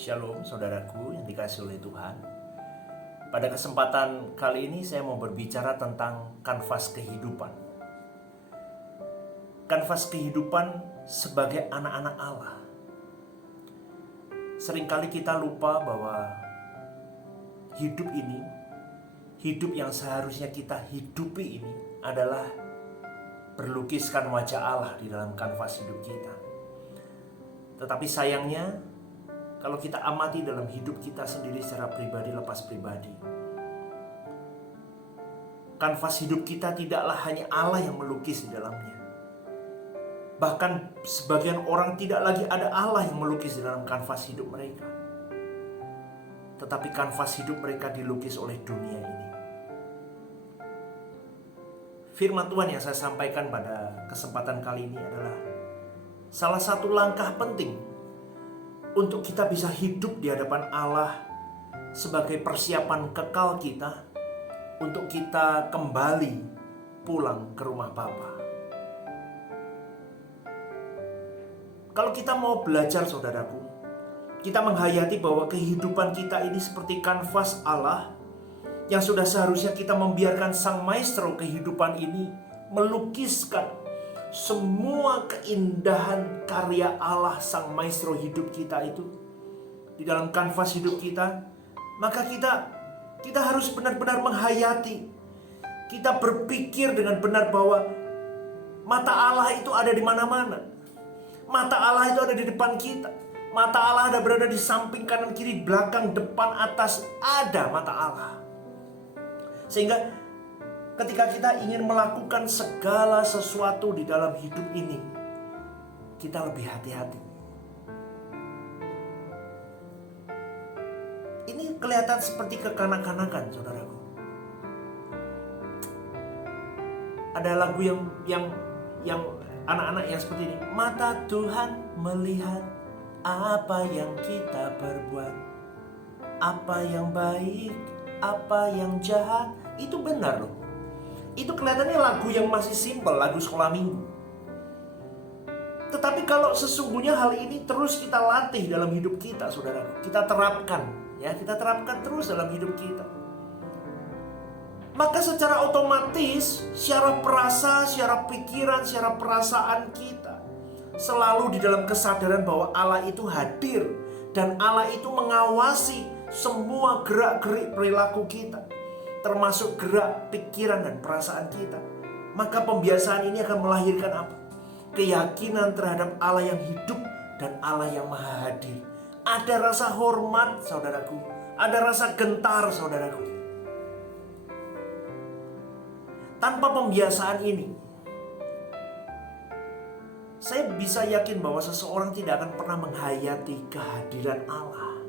Shalom saudaraku yang dikasihi oleh Tuhan. Pada kesempatan kali ini saya mau berbicara tentang kanvas kehidupan. Kanvas kehidupan sebagai anak-anak Allah. Seringkali kita lupa bahwa hidup ini, hidup yang seharusnya kita hidupi ini adalah berlukiskan wajah Allah di dalam kanvas hidup kita. Tetapi sayangnya, kalau kita amati dalam hidup kita sendiri secara pribadi lepas pribadi, kanvas hidup kita tidaklah hanya Allah yang melukis di dalamnya. Bahkan sebagian orang tidak lagi ada Allah yang melukis di dalam kanvas hidup mereka. Tetapi kanvas hidup mereka dilukis oleh dunia ini. Firman Tuhan yang saya sampaikan pada kesempatan kali ini adalah salah satu langkah penting untuk kita bisa hidup di hadapan Allah sebagai persiapan kekal kita untuk kita kembali pulang ke rumah Bapa. Kalau kita mau belajar saudaraku, kita menghayati bahwa kehidupan kita ini seperti kanvas Allah yang sudah seharusnya kita membiarkan Sang Maestro kehidupan ini melukiskan semua keindahan karya Allah Sang Maestro hidup kita itu di dalam kanvas hidup kita. Maka kita harus benar-benar menghayati. Kita berpikir dengan benar bahwa mata Allah itu ada di mana-mana. Mata Allah itu ada di depan kita. Mata Allah ada berada di samping, kanan, kiri, belakang, depan, atas. Ada mata Allah. Sehingga ketika kita ingin melakukan segala sesuatu di dalam hidup ini, kita lebih hati-hati. Ini kelihatan seperti kekanak-kanakan, saudaraku. Ada lagu yang anak-anak yang seperti ini. Mata Tuhan melihat apa yang kita perbuat, apa yang baik, apa yang jahat. Itu benar loh. Itu kelihatannya lagu yang masih simpel, lagu sekolah minggu. Tetapi kalau sesungguhnya hal ini terus kita latih dalam hidup kita, saudara, kita terapkan, ya, kita terapkan terus dalam hidup kita. Maka secara otomatis, secara perasa, secara pikiran, secara perasaan kita selalu di dalam kesadaran bahwa Allah itu hadir dan Allah itu mengawasi semua gerak-gerik perilaku kita, termasuk gerak pikiran dan perasaan kita. Maka pembiasaan ini akan melahirkan apa? Keyakinan terhadap Allah yang hidup dan Allah yang maha hadir. Ada rasa hormat, saudaraku. Ada rasa gentar, saudaraku. Tanpa pembiasaan ini, saya bisa yakin bahwa seseorang tidak akan pernah menghayati kehadiran Allah.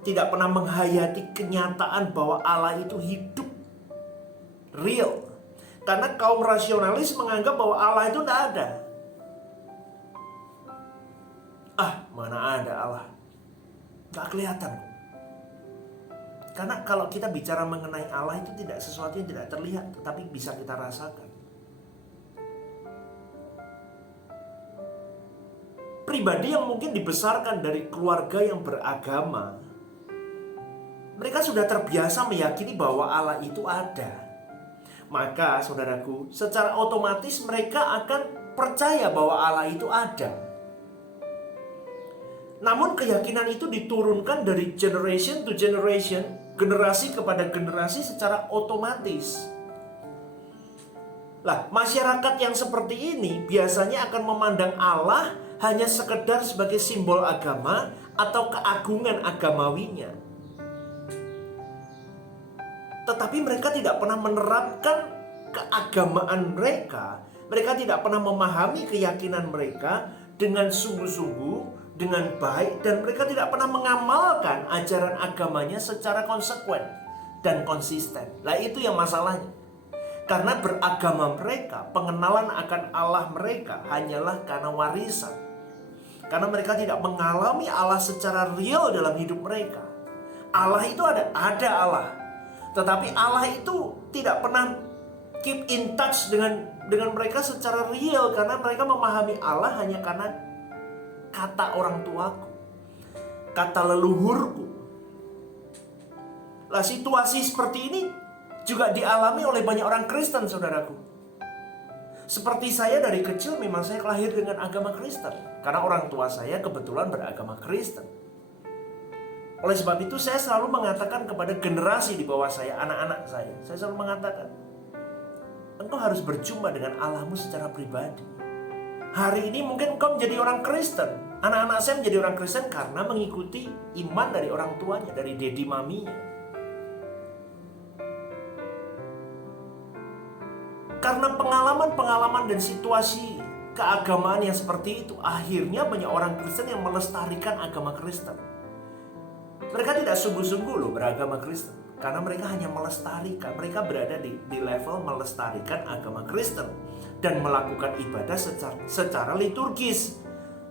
Tidak pernah menghayati kenyataan bahwa Allah itu hidup, real. Karena kaum rasionalis menganggap bahwa Allah itu tidak ada. Mana ada Allah? Gak kelihatan. Karena kalau kita bicara mengenai Allah itu tidak sesuatu yang tidak terlihat, tetapi bisa kita rasakan. Pribadi yang mungkin dibesarkan dari keluarga yang beragama, mereka sudah terbiasa meyakini bahwa Allah itu ada. Maka saudaraku, secara otomatis mereka akan percaya bahwa Allah itu ada. Namun keyakinan itu diturunkan dari generation to generation, generasi kepada generasi secara otomatis. Lah, masyarakat yang seperti ini biasanya akan memandang Allah hanya sekedar sebagai simbol agama atau keagungan agamawinya. Tetapi mereka tidak pernah menerapkan keagamaan mereka. Mereka tidak pernah memahami keyakinan mereka dengan sungguh-sungguh, dengan baik. Dan mereka tidak pernah mengamalkan ajaran agamanya secara konsekuen dan konsisten. Lah, itu yang masalahnya. Karena beragama mereka, pengenalan akan Allah mereka hanyalah karena warisan. Karena mereka tidak mengalami Allah secara real dalam hidup mereka. Allah itu ada Allah. Tetapi Allah itu tidak pernah keep in touch dengan mereka secara real. Karena mereka memahami Allah hanya karena kata orang tuaku. kata leluhurku. Lah situasi seperti ini juga dialami oleh banyak orang Kristen, saudaraku. Seperti saya dari kecil memang saya lahir dengan agama Kristen. Karena orang tua saya kebetulan beragama Kristen. Oleh sebab itu saya selalu mengatakan kepada generasi di bawah saya, anak-anak saya selalu mengatakan, engkau harus berjumpa dengan Allahmu secara pribadi. Hari ini mungkin engkau menjadi orang Kristen. Anak-anak saya menjadi orang Kristen karena mengikuti iman dari orang tuanya, dari dedi maminya. Karena pengalaman-pengalaman dan situasi keagamaan yang seperti itu, akhirnya banyak orang Kristen yang melestarikan agama Kristen. Mereka tidak sungguh-sungguh loh beragama Kristen, karena mereka hanya melestarikan. Mereka berada di level melestarikan agama Kristen dan melakukan ibadah secara liturgis,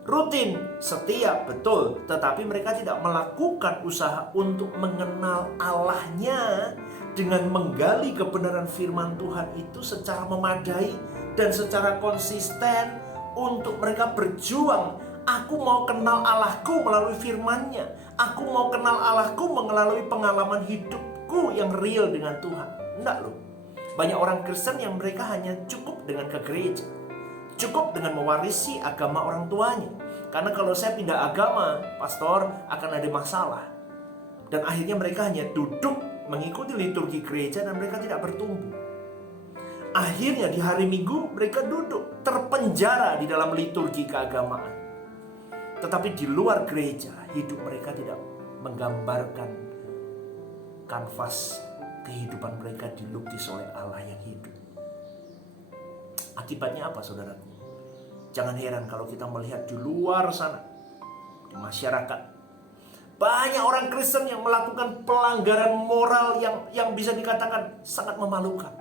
rutin, setiap, betul. Tetapi mereka tidak melakukan usaha untuk mengenal Allahnya dengan menggali kebenaran firman Tuhan itu secara memadai dan secara konsisten untuk mereka berjuang. Aku mau kenal Allahku melalui firman-Nya. Aku mau kenal Allahku melalui pengalaman hidupku yang real dengan Tuhan. Enggak loh. Banyak orang Kristen yang mereka hanya cukup dengan ke gereja, cukup dengan mewarisi agama orang tuanya. Karena kalau saya pindah agama, pastor, akan ada masalah. Dan akhirnya mereka hanya duduk mengikuti liturgi gereja dan mereka tidak bertumbuh. Akhirnya di hari Minggu mereka duduk terpenjara di dalam liturgi keagamaan. Tetapi di luar gereja, hidup mereka tidak menggambarkan kanvas kehidupan mereka dilukis oleh Allah yang hidup. Akibatnya apa, saudaraku? Jangan heran kalau kita melihat di luar sana, di masyarakat, banyak orang Kristen yang melakukan pelanggaran moral yang bisa dikatakan sangat memalukan.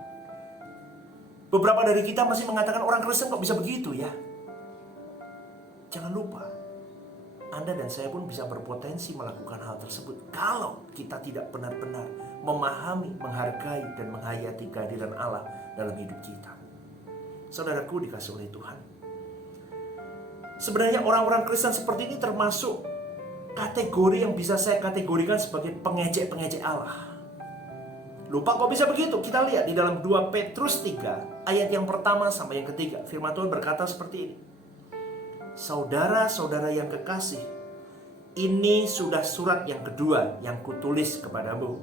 Beberapa dari kita masih mengatakan orang Kristen kok bisa begitu ya? Jangan lupa, Anda dan saya pun bisa berpotensi melakukan hal tersebut kalau kita tidak benar-benar memahami, menghargai, dan menghayati kehadiran Allah dalam hidup kita. Saudaraku dikasih oleh Tuhan, sebenarnya orang-orang Kristen seperti ini termasuk kategori yang bisa saya kategorikan sebagai pengejek-pengejek Allah. Lupa kok bisa begitu? Kita lihat di dalam 2 Petrus 3 ayat yang pertama sampai yang ketiga. Firman Tuhan berkata seperti ini. Saudara-saudara yang kekasih, ini sudah surat yang kedua yang kutulis kepadamu.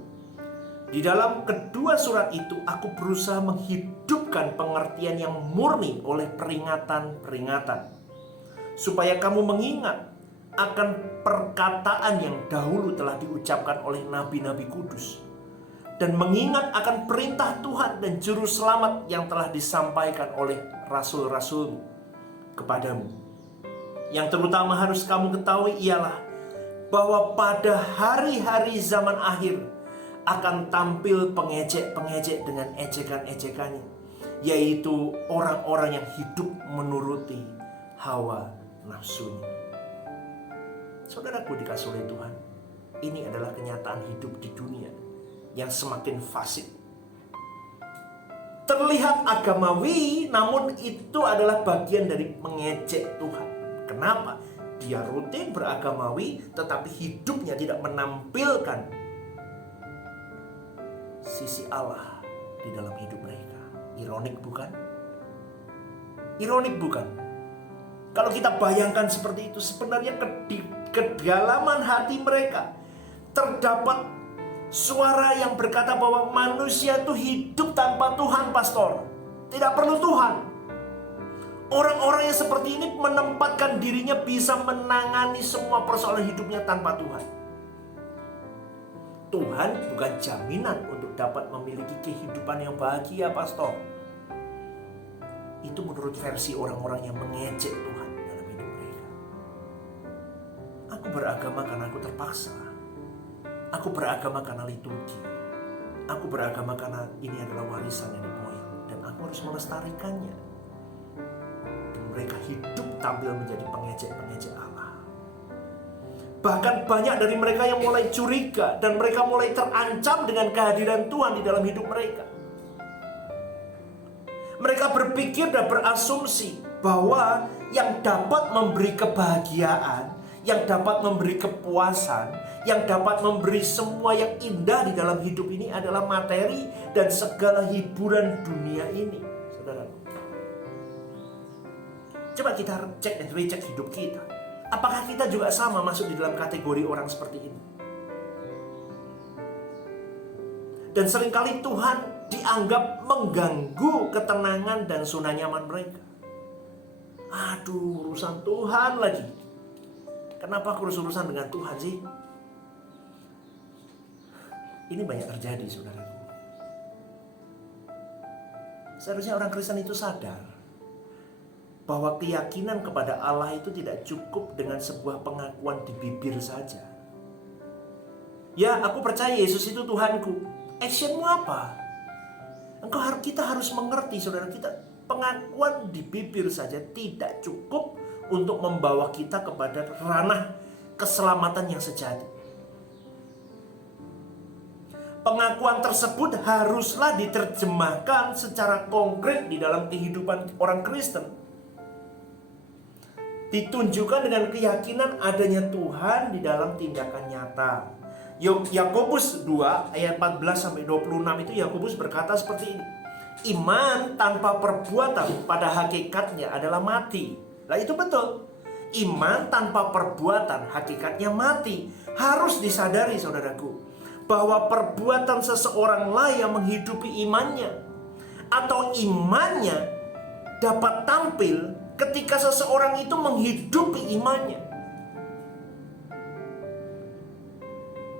Di dalam kedua surat itu aku berusaha menghidupkan pengertian yang murni oleh peringatan-peringatan, supaya kamu mengingat akan perkataan yang dahulu telah diucapkan oleh nabi-nabi kudus, dan mengingat akan perintah Tuhan dan juru selamat yang telah disampaikan oleh rasul-rasul kepadamu. Yang terutama harus kamu ketahui ialah bahwa pada hari-hari zaman akhir akan tampil pengejek-pengejek dengan ejekan-ejekannya, yaitu orang-orang yang hidup menuruti hawa nafsunya. Saudaraku dikasih oleh Tuhan, ini adalah kenyataan hidup di dunia yang semakin fasik. Terlihat agamawi, namun itu adalah bagian dari mengejek Tuhan. Kenapa? Dia rutin beragamawi, tetapi hidupnya tidak menampilkan sisi Allah di dalam hidup mereka. Ironik bukan? Ironik bukan? Kalau kita bayangkan seperti itu, sebenarnya di kedalaman hati mereka terdapat suara yang berkata bahwa manusia itu hidup tanpa Tuhan, pastor. Tidak perlu Tuhan. Orang-orang yang seperti ini menempatkan dirinya bisa menangani semua persoalan hidupnya tanpa Tuhan. Tuhan bukan jaminan untuk dapat memiliki kehidupan yang bahagia, pastor. Itu menurut versi orang-orang yang mengejek Tuhan dalam hidup mereka. Aku beragama karena aku terpaksa. Aku beragama karena liturgi. Aku beragama karena ini adalah warisan nenek moyang, dan aku harus melestarikannya. Mereka hidup tampil menjadi pengejek-pengejek Allah. Bahkan banyak dari mereka yang mulai curiga dan mereka mulai terancam dengan kehadiran Tuhan di dalam hidup mereka. Mereka berpikir dan berasumsi bahwa yang dapat memberi kebahagiaan, yang dapat memberi kepuasan, yang dapat memberi semua yang indah di dalam hidup ini adalah materi dan segala hiburan dunia ini, saudara. Coba kita cek dan recek hidup kita. Apakah kita juga sama masuk di dalam kategori orang seperti ini? Dan seringkali Tuhan dianggap mengganggu ketenangan dan zona nyaman mereka. Aduh, urusan Tuhan lagi. Kenapa aku harus urusan dengan Tuhan sih? Ini banyak terjadi, saudaraku. Seharusnya orang Kristen itu sadar bahwa keyakinan kepada Allah itu tidak cukup dengan sebuah pengakuan di bibir saja. Ya, aku percaya Yesus itu Tuhanku. Actionmu apa? Kita harus mengerti, saudara, kita pengakuan di bibir saja tidak cukup untuk membawa kita kepada ranah keselamatan yang sejati. Pengakuan tersebut haruslah diterjemahkan secara konkret di dalam kehidupan orang Kristen. Ditunjukkan dengan keyakinan adanya Tuhan di dalam tindakan nyata. Yakobus 2 ayat 14-26 itu Yakobus berkata seperti ini. Iman tanpa perbuatan pada hakikatnya adalah mati. Nah itu betul. Iman tanpa perbuatan hakikatnya mati. Harus disadari, saudaraku, bahwa perbuatan seseoranglah yang menghidupi imannya. Atau imannya dapat tampil ketika seseorang itu menghidupi imannya.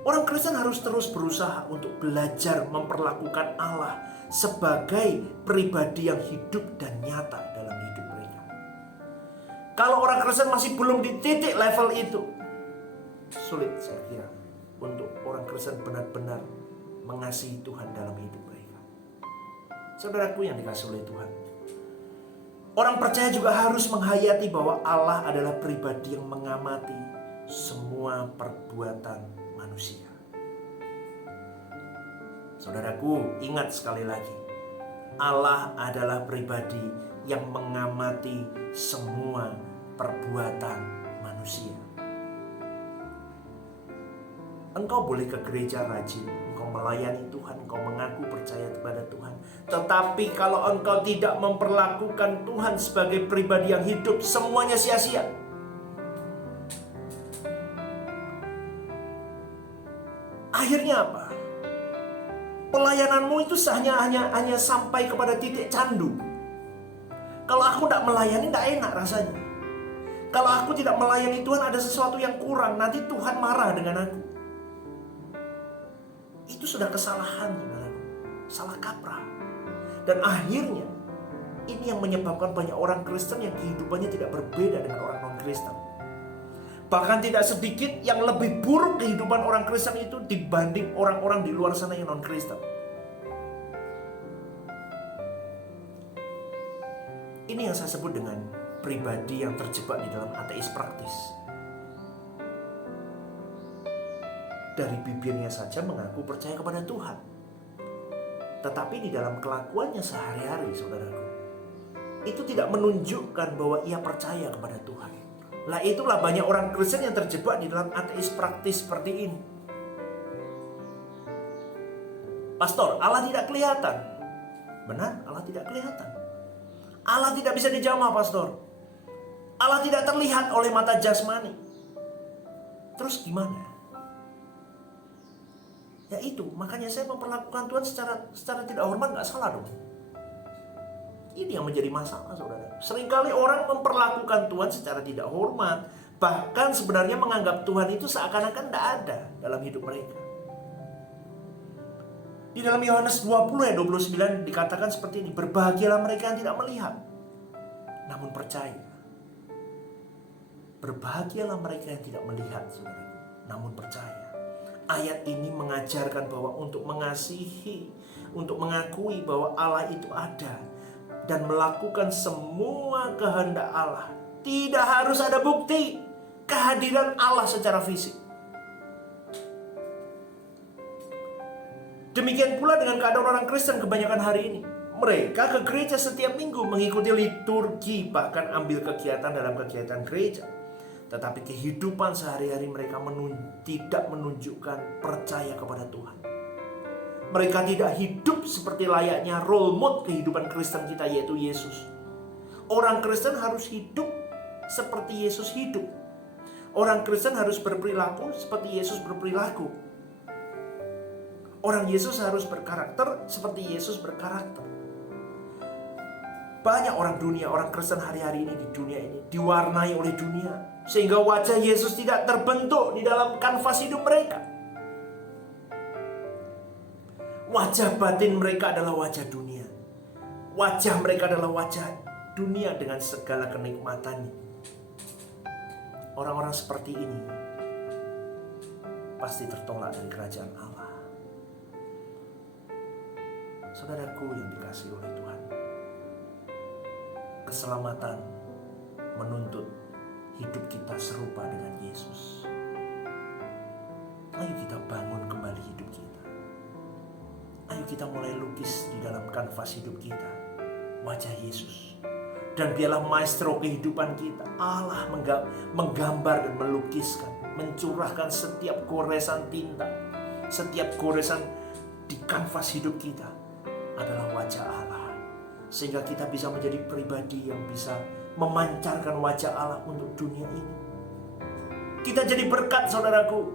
Orang Kristen harus terus berusaha untuk belajar memperlakukan Allah sebagai pribadi yang hidup dan nyata dalam hidup mereka. Kalau orang Kristen masih belum di titik level itu, sulit saya kira untuk orang Kristen benar-benar mengasihi Tuhan dalam hidup mereka. Saudaraku yang dikasihi oleh Tuhan, orang percaya juga harus menghayati bahwa Allah adalah pribadi yang mengamati semua perbuatan manusia. Saudaraku, ingat sekali lagi, Allah adalah pribadi yang mengamati semua perbuatan manusia. Engkau boleh ke gereja rajin, engkau melayani Tuhan, engkau mengaku percaya kepada Tuhan. Tetapi kalau engkau tidak memperlakukan Tuhan sebagai pribadi yang hidup, semuanya sia-sia. Akhirnya apa? Pelayananmu itu hanya sampai kepada titik candu. Kalau aku tidak melayani, tidak enak rasanya. Kalau aku tidak melayani Tuhan, ada sesuatu yang kurang. Nanti Tuhan marah dengan aku. Itu sudah kesalahan, saudaraku. Salah kaprah. Dan akhirnya, ini yang menyebabkan banyak orang Kristen yang kehidupannya tidak berbeda dengan orang non-Kristen. Bahkan tidak sedikit yang lebih buruk kehidupan orang Kristen itu dibanding orang-orang di luar sana yang non-Kristen. Ini yang saya sebut dengan pribadi yang terjebak di dalam ateis praktis. Dari bibirnya saja mengaku percaya kepada Tuhan, tetapi di dalam kelakuannya sehari-hari, saudaraku, itu tidak menunjukkan bahwa ia percaya kepada Tuhan. Lah itulah banyak orang Kristen yang terjebak di dalam ateis praktis seperti ini. Pastor, Allah tidak kelihatan. Benar, Allah tidak kelihatan. Allah tidak bisa dijamah, pastor. Allah tidak terlihat oleh mata jasmani. Terus gimana? Ya itu, makanya saya memperlakukan Tuhan secara tidak hormat, nggak salah dong. Ini yang menjadi masalah, saudara. Seringkali orang memperlakukan Tuhan secara tidak hormat. Bahkan sebenarnya menganggap Tuhan itu seakan-akan tidak ada dalam hidup mereka. Di dalam Yohanes 20 ayat 29 dikatakan seperti ini. Berbahagialah mereka yang tidak melihat, namun percaya. Berbahagialah mereka yang tidak melihat, saudara, namun percaya. Ayat ini mengajarkan bahwa untuk mengasihi, untuk mengakui bahwa Allah itu ada, dan melakukan semua kehendak Allah, tidak harus ada bukti kehadiran Allah secara fisik. Demikian pula dengan keadaan orang Kristen kebanyakan hari ini. Mereka ke gereja setiap minggu, mengikuti liturgi, bahkan ambil kegiatan dalam kegiatan gereja. tetapi kehidupan sehari-hari mereka tidak menunjukkan percaya kepada Tuhan. Mereka tidak hidup seperti layaknya role model kehidupan Kristen kita, yaitu Yesus. Orang Kristen harus hidup seperti Yesus hidup. Orang Kristen harus berperilaku seperti Yesus berperilaku. Orang Yesus harus berkarakter seperti Yesus berkarakter. Banyak orang dunia, orang Kristen hari-hari ini di dunia ini diwarnai oleh dunia, sehingga wajah Yesus tidak terbentuk di dalam kanvas hidup mereka. Wajah batin mereka adalah wajah dunia. Wajah mereka adalah wajah dunia dengan segala kenikmatannya. Orang-orang seperti ini pasti tertolak dari kerajaan Allah. Saudaraku yang dikasihi oleh Tuhan, keselamatan menuntut hidup kita serupa dengan Yesus. Ayo kita bangun kembali hidup kita. Ayo kita mulai lukis di dalam kanvas hidup kita wajah Yesus. Dan biarlah maestro kehidupan kita, Allah menggambar dan melukiskan, mencurahkan setiap goresan tinta, setiap goresan di kanvas hidup kita adalah wajah Allah. Sehingga kita bisa menjadi pribadi yang bisa memancarkan wajah Allah untuk dunia ini. Kita jadi berkat, saudaraku.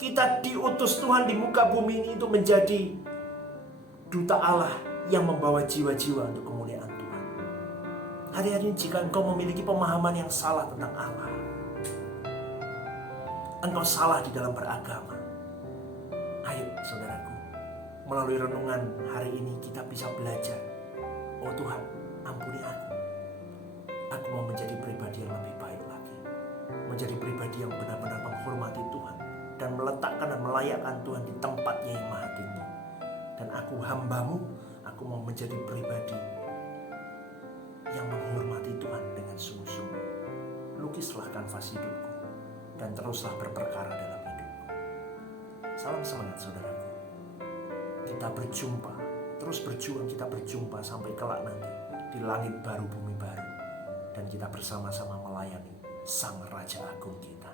Kita diutus Tuhan di muka bumi ini untuk menjadi duta Allah yang membawa jiwa-jiwa untuk kemuliaan Tuhan. Hari-hari ini jika engkau memiliki pemahaman yang salah tentang Allah, engkau salah di dalam beragama, ayo saudaraku, melalui renungan hari ini kita bisa belajar. Oh Tuhan, ampuni aku. Aku mau menjadi pribadi yang lebih baik lagi, menjadi pribadi yang benar-benar menghormati Tuhan dan meletakkan dan melayakkan Tuhan di tempatnya yang maha tinggi. Dan aku hamba-Mu, aku mau menjadi pribadi yang menghormati Tuhan dengan sungguh-sungguh. Lukislah kanvas hidupku dan teruslah berperkara dalam hidupku. Salam semangat saudaraku. Kita berjumpa, terus berjuang, kita berjumpa sampai kelak nanti di langit baru, bumi baru. Dan kita bersama-sama melayani Sang Raja Agung kita.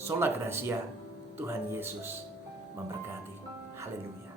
Sola Gracia, Tuhan Yesus memberkati. Haleluya.